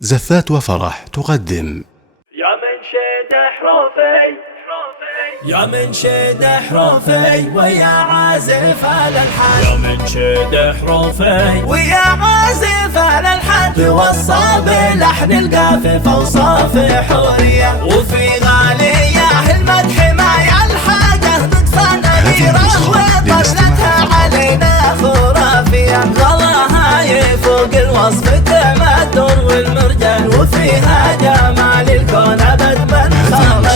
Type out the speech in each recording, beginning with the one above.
زفات وفرح تقدم يا من شد حروفي يا من شد حروفي ويا عازف الالحان يا من شد حروفي ويا عازف الالحان توصى بلحن القافف اوصاف حوريه وفي غاليه المدح ما يلحقه ضدفا نذيره وطلتها علينا خرافيه غلاها يفوق الوصف التمدر والمرجان وفيها جمال الكون ابد من خلق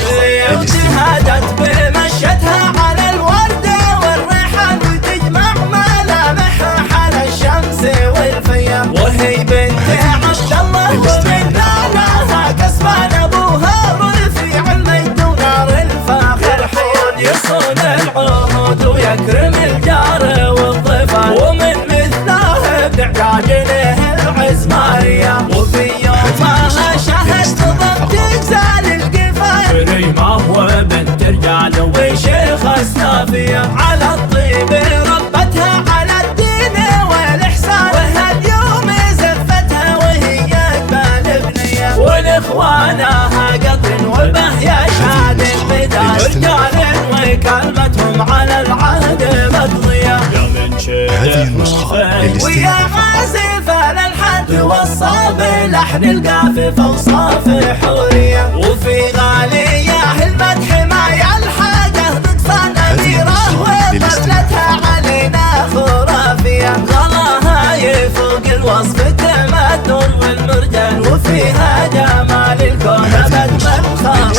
اجتهدت بمشتها على الورد والريحان وتجمع ملامحها على الشمس والفيام وهي بنت عبد الله ومن نالها كسبان ابوها رفيع المجد ونار الفاخر حين يصون العهود ويكرم الجار والضيفان ومن مثله باعجاج له العز ماريا وفي يومها شهدت ضبط تجزال القفايا كريمه وبنت رجال وشيخ استافيه على الطيب ربتها على الدين والاحسان وهاليوم زفتها وهي اقبال بنيه والاخوانها قطر وبه يشهد المداد رجال وكلمتهم على العهد مقضيه هذه النسخة ويا عازف الالحان توصى بلحن القافف اوصاف حوريه وفي غاليه المدح ما يلحقه ضدفا نذيره وطلتها علينا خرافيه غلاها يفوق الوصف التمدر والمرجان وفيها جمال الكون ابد من خلق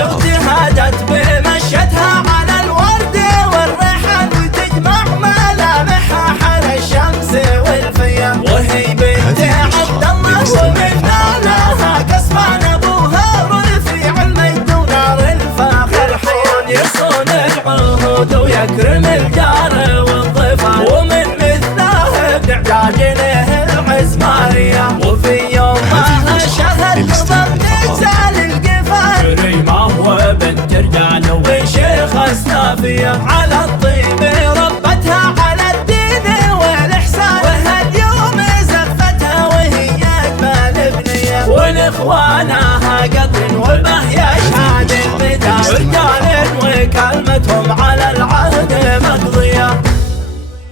اجتهدت بمشتها على الورد والريحان وتجمع ملامحها على الشمس والفيام وهي بنت عبد الله ومن نالها كسبان ابوها رفيع المجد ونار الفاخر حين يصون العهود ويكرم الجار والضيفان ومن مثله باعجاج له العز ماريا وفي يومها شهد ضبط تجزال القفايا كريمه وبنت رجال وشيخ استافيه على الطيب ربتها على الدين والاحسان وهاليوم زفتها وهي اجمل بنيه والاخوانها قطر وبه يشهد المداد رجال وكلمتهم على العهد مقضيه.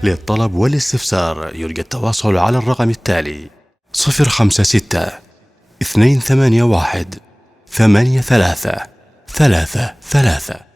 للطلب والاستفسار يرجى التواصل على الرقم التالي 056 281 83 33.